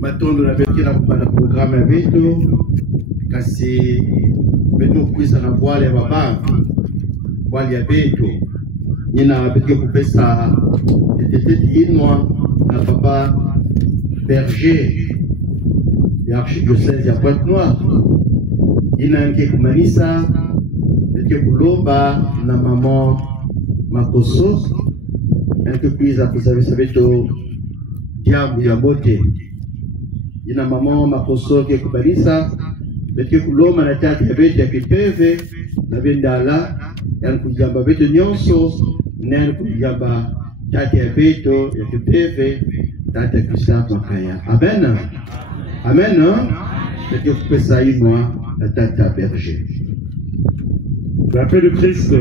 Matondo na bekira kupanda programu ya vitu kasi betu kuisa na bwale ya babangu bwale ya betu nina betike kupesa eteteti inwa na papa Berger ya archidiocèse ya Pointe-Noire ina nke kumanisa betike kuloba na maman Makoso nke kuiza kusabisa betu diabu ya bote ina mama Makoso ke kubalisa betike kuloma na tati ya bete ya kipeve na bendala ya kujamba bete nyonso na kujamba tati ya beto ya kipeve tati ya Christophe Makaya. Amen. Amen. Betike kupesa inwa na tati ya Berger. La paix de Christ.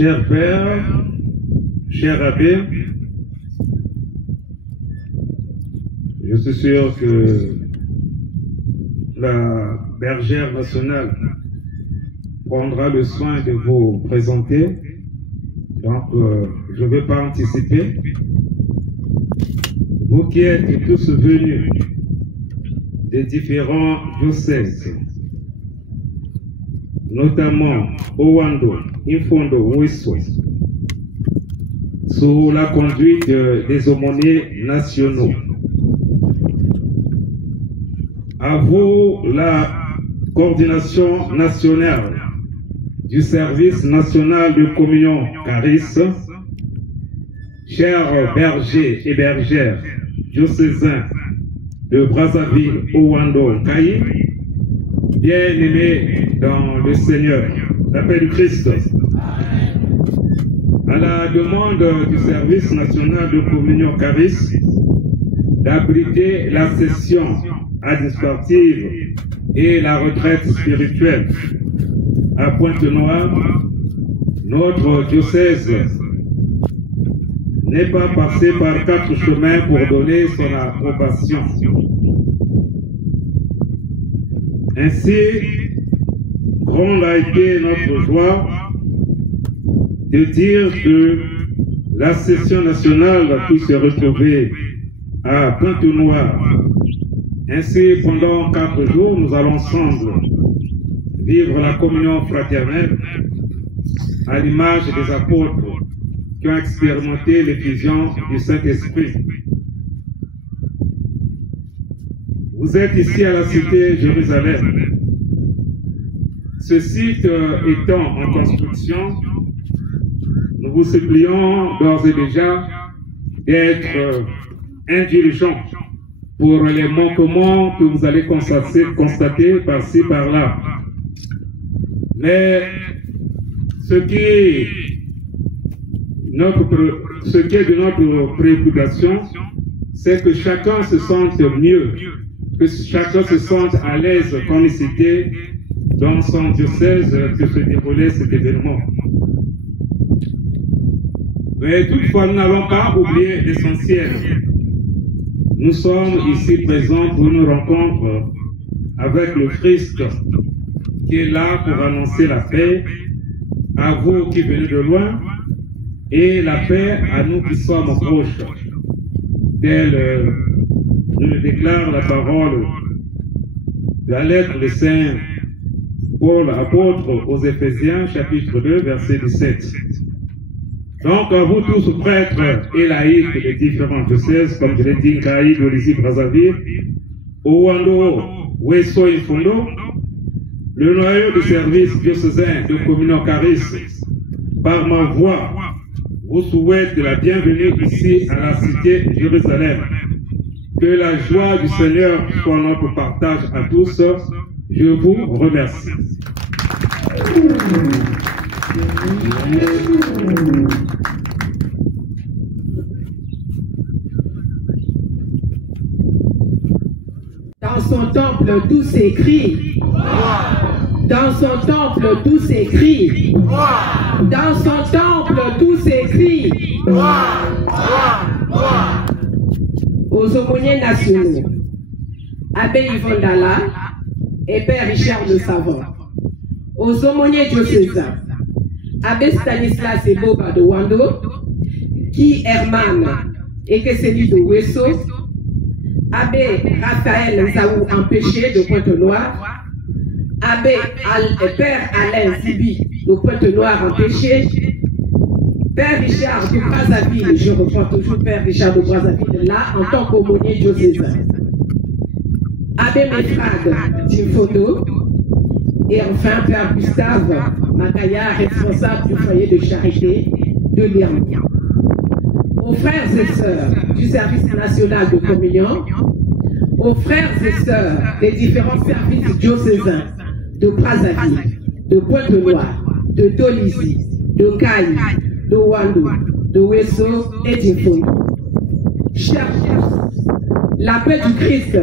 Cher Père, cher Abbé, je suis sûr que la bergère nationale prendra le soin de vous présenter. Donc, je ne vais pas anticiper. Vous qui êtes tous venus des différents diocèses, notamment Owando, Infondo, Ouesso, sous la conduite des aumôniers nationaux. À vous, la coordination nationale du service national de communion Caris, chers bergers et bergères diocésains de Brazzaville, Owando, Kayi, bien-aimés dans le Seigneur, la paix du Christ. À la demande du service national de communion Caris d'abriter la session administrative et la retraite spirituelle à Pointe-Noire, notre diocèse n'est pas passé par 4 chemins pour donner son approbation. Ainsi, grande a été notre joie de dire que la session nationale va tous se retrouver à Pointe-Noire. Ainsi, pendant 4 jours, nous allons ensemble vivre la communion fraternelle à l'image des apôtres qui ont expérimenté l'effusion du Saint-Esprit. Vous êtes ici à la cité Jérusalem. Ce site étant en construction, nous vous supplions d'ores et déjà d'être indulgents pour les manquements que vous allez constater par-ci, par-là. Mais ce qui est de notre préoccupation, c'est que chacun se sente mieux, que chacun se sente à l'aise comme c'était dans son diocèse que se déroulait cet événement. Mais toutefois, nous n'allons pas oublier l'essentiel. Nous sommes ici présents pour une rencontre avec le Christ qui est là pour annoncer la paix à vous qui venez de loin et la paix à nous qui sommes proches. Tel nous le déclare la parole de la lettre de Saint Paul, apôtre aux Éphésiens, chapitre 2, verset 17. Donc, à vous tous, prêtres et laïcs des différents diocèses, comme je l'ai dit, Kayi, Dolisie, Brazzaville, Owando, Ouesso, Infondo, le noyau du service diocésain de communion Caris, par ma voix, vous souhaite la bienvenue ici à la cité Jérusalem. Que la joie du Seigneur soit notre partage à tous Je vous remercie. Dans son temple, tout s'écrit. Dans son temple, tout s'écrit. Dans son temple, tout s'écrit. Aux aumôniers nationaux, Abbé Yvon Dalla et Père Richard le Savant. Aux aumôniers diocésains, Abbé Stanislas Eboba de Wando, Guy Herman et Kesseli de Wesso, Abbé Raphaël Zaou Empêché de Pointe-Noire, Abbé Père Alain Zibi de Pointe-Noire Empêché, Père Richard de Brazzaville, je reprends toujours Père Richard de Brazzaville là en tant qu'aumônier diocésain, Abbé Mefrad Timfodo, et enfin Père Gustave Makaya, responsable du foyer de charité de Lyon. Aux frères et sœurs du service national de communion, aux frères et sœurs des différents services diocésains de Brazzaville, de Pointe-Noire, de Dolisie, de Caille, de Wando, de Wesso et d'Infondo. Chers tous, la paix du Christ.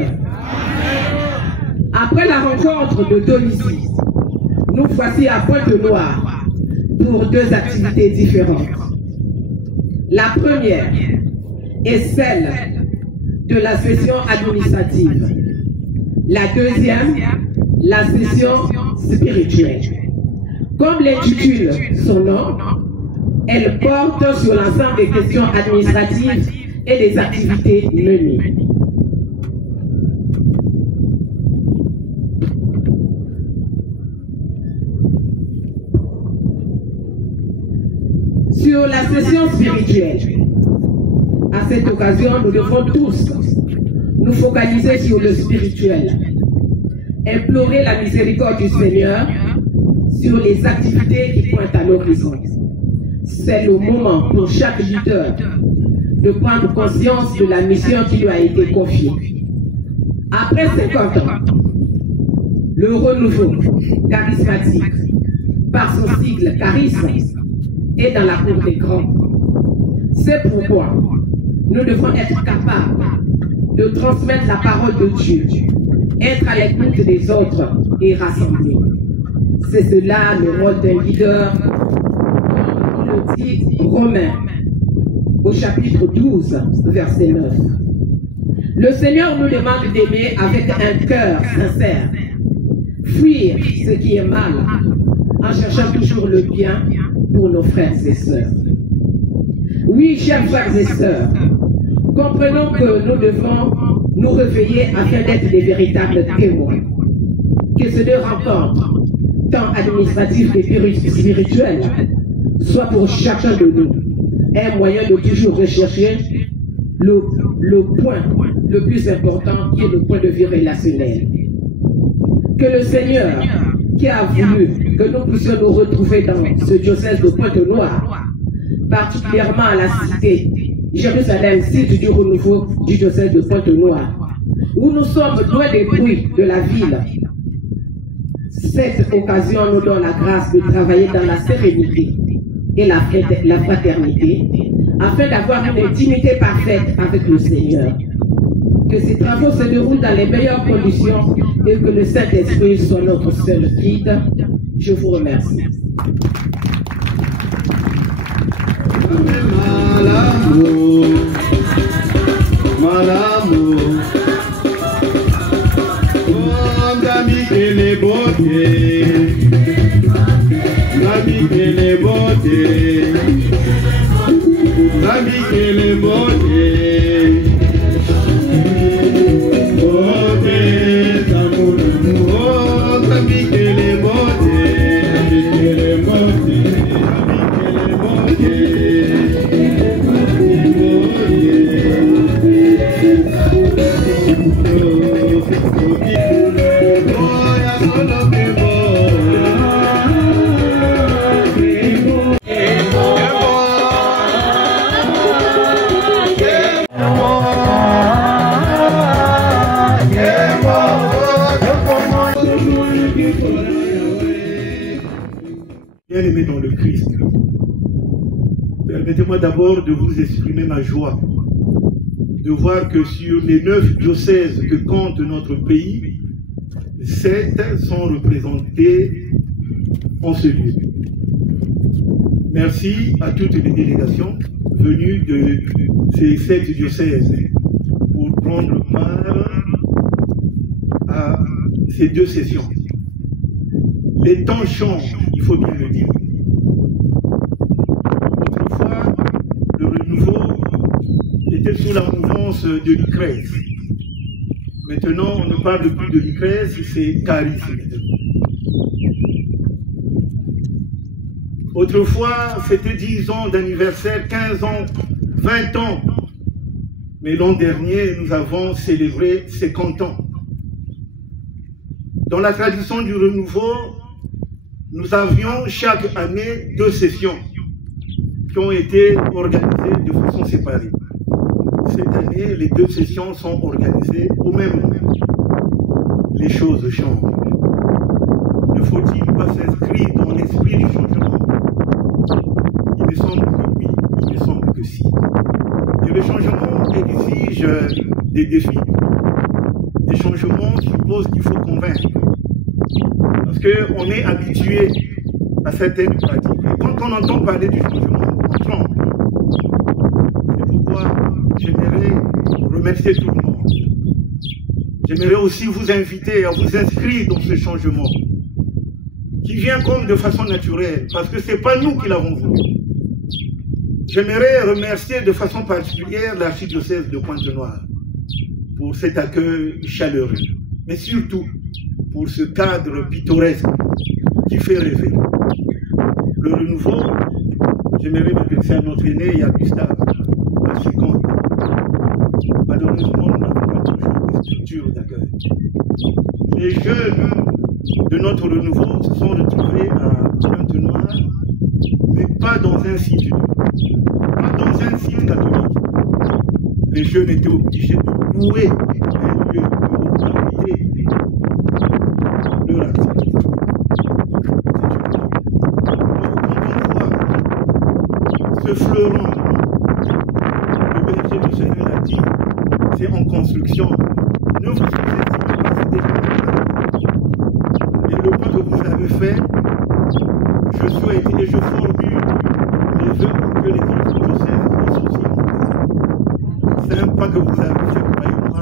Après la rencontre de Dolisie, nous voici à Pointe-Noire pour deux activités différentes. La première est celle de la session administrative. La deuxième, la session spirituelle. Comme l'intitule son nom, elle porte sur l'ensemble des questions administratives et des activités menées. Sur la session spirituelle, à cette occasion, nous devons tous nous focaliser sur le spirituel, implorer la miséricorde du Seigneur sur les activités qui pointent à l'horizon. C'est le moment pour chaque leader de prendre conscience de la mission qui lui a été confiée. Après 50 ans, le renouveau charismatique, par son sigle charisme, est dans la cour des grands. C'est pourquoi nous devons être capables de transmettre la parole de Dieu, être à l'écoute des autres et rassembler. C'est cela le rôle d'un leader, comme le dit Romains au chapitre 12, verset 9. Le Seigneur nous demande d'aimer avec un cœur sincère, fuir ce qui est mal, en cherchant toujours le bien pour nos frères et sœurs. Oui, chers frères et sœurs, comprenons que nous devons nous réveiller afin d'être des véritables témoins. Que ces deux rencontres, tant administratives que spirituelles, soient pour chacun de nous un moyen de toujours rechercher le point le plus important qui est le point de vue relationnel. Que le Seigneur, qui a voulu que nous puissions nous retrouver dans ce diocèse de Pointe-Noire, particulièrement à la cité Jérusalem, site du renouveau du diocèse de Pointe-Noire, où nous sommes loin des bruits de la ville. Cette occasion nous donne la grâce de travailler dans la sérénité et la fraternité, afin d'avoir une intimité parfaite avec le Seigneur. Que ces travaux se déroulent dans les meilleures conditions et que le Saint-Esprit soit notre seul guide. Je vous remercie. Yeah. Bien-aimés dans le Christ, permettez-moi d'abord de vous exprimer ma joie de voir que sur les 9 diocèses que compte notre pays, 7 sont représentés en ce lieu. Merci à toutes les délégations venues de ces 7 diocèses pour prendre part à ces 2 sessions. Les temps changent, il faut bien le dire. Autrefois, le renouveau était sous la mouvance de l'ICRES. Maintenant, on ne parle plus de l'ICRES, c'est Caris. Autrefois, c'était 10 ans d'anniversaire, 15 ans, 20 ans. Mais l'an dernier, nous avons célébré 50 ans. Dans la tradition du renouveau, nous avions chaque année 2 sessions qui ont été organisées de façon séparée. Cette année, les 2 sessions sont organisées au même moment. Les choses changent. Ne faut-il pas s'inscrire dans l'esprit du changement? Il me semble que oui, il me semble que si. Et le changement exige des défis. Les changements supposent qu'il faut convaincre. Parce qu'on est habitué à certaines pratiques. Et quand on entend parler du changement, on tremble. C'est pourquoi j'aimerais remercier tout le monde. J'aimerais aussi vous inviter à vous inscrire dans ce changement qui vient comme de façon naturelle, parce que ce n'est pas nous qui l'avons voulu. J'aimerais remercier de façon particulière l'archidiocèse de Pointe-Noire pour cet accueil chaleureux, mais surtout pour ce cadre pittoresque qui fait rêver. Le renouveau, j'aimerais m'adresser à notre aîné et à Gustave, à 50 ans. Malheureusement, nous n'avons pas toujours une structure d'accueil. Les jeunes de notre renouveau se sont retrouvés à Pointe-Noire, mais pas dans un site, pas dans un site catholique. Les jeunes étaient obligés de louer un lieu pour habiter leur activité. Ce fleuron, le berger de Seigneur a dit, c'est en construction. Ne vous sous-estimez pas, c'est déjà. Et le pas que vous avez fait, je souhaite et je formule les vœux pour que les autres diocèses soient aussi en place. C'est un pas que vous avez fait, croyez-moi,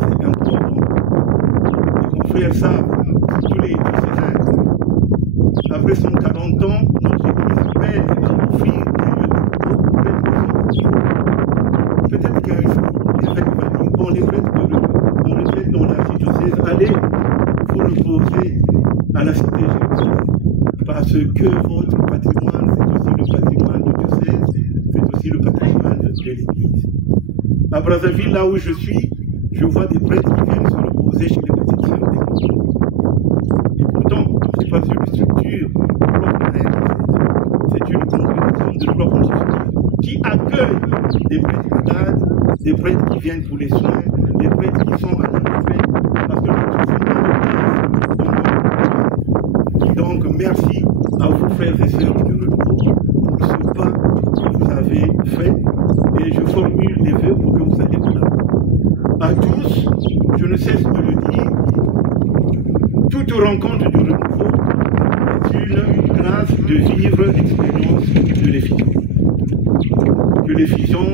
c'est important. Les confrères savent, tous les diocésains, après 140 ans, notre Église peine à offrir peut-être qu'un jour, les fêtes vont dire, bon, les fêtes dans l'archidiocèse, allez vous reposer à la cité Jérusalem. Parce que votre patrimoine, c'est aussi le patrimoine du diocèse, c'est aussi le patrimoine de l'Église. À Brazzaville, là où je suis, je vois des prêtres qui viennent se reposer chez les petites sœurs d'église. Et pourtant, ce n'est pas une structure propre à elle, c'est une congrégation de droit constitutionnel qui accueille des prêtres malades, des prêtres qui viennent pour les soins, des prêtres qui sont à la retraite, parce que nous ne sommes pas de donc merci à vous frères et sœurs du renouveau pour ce pas que vous avez fait, et je formule les vœux pour que vous alliez de l'avant. À tous, je ne cesse de le dire, toute rencontre du renouveau est une grâce de vivre l'expérience de l'effusion. Que l'effusion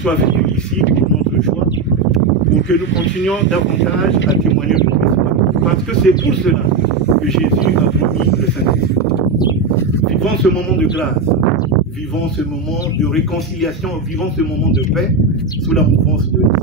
soit vécue ici pour notre joie, pour que nous continuions davantage à témoigner de Christ. Parce que c'est pour cela que Jésus a promis le Saint-Esprit. Vivons ce moment de grâce, vivons ce moment de réconciliation, vivons ce moment de paix sous la mouvance de l'Esprit.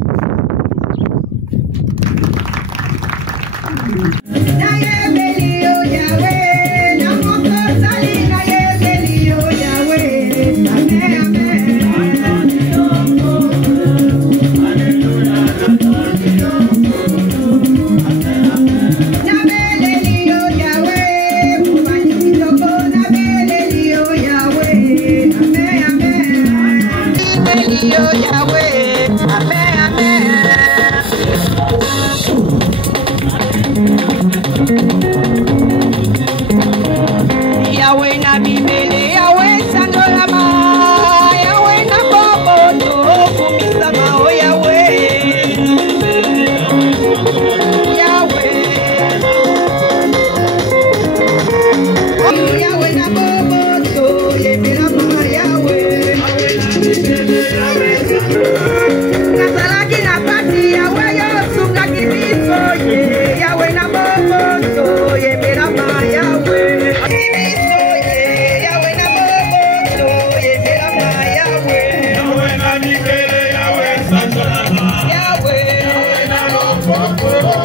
Amen.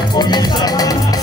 bakomisama